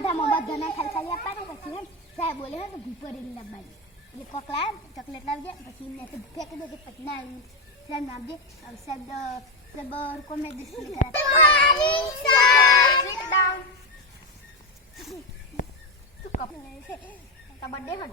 બધામાં બધાને ખાલી આપવાના પછી એમ સાહેબ બોલે તો ભૂપરી લાવવાની એટલે કોકલા ચોકલેટ લાવજે પછી એમને ફેંકી દે પછી ના સાહેબ આપજે સાહેબ કોમે ડિસ્પ્લે કરા તું કપ છે તા બર્થડે હન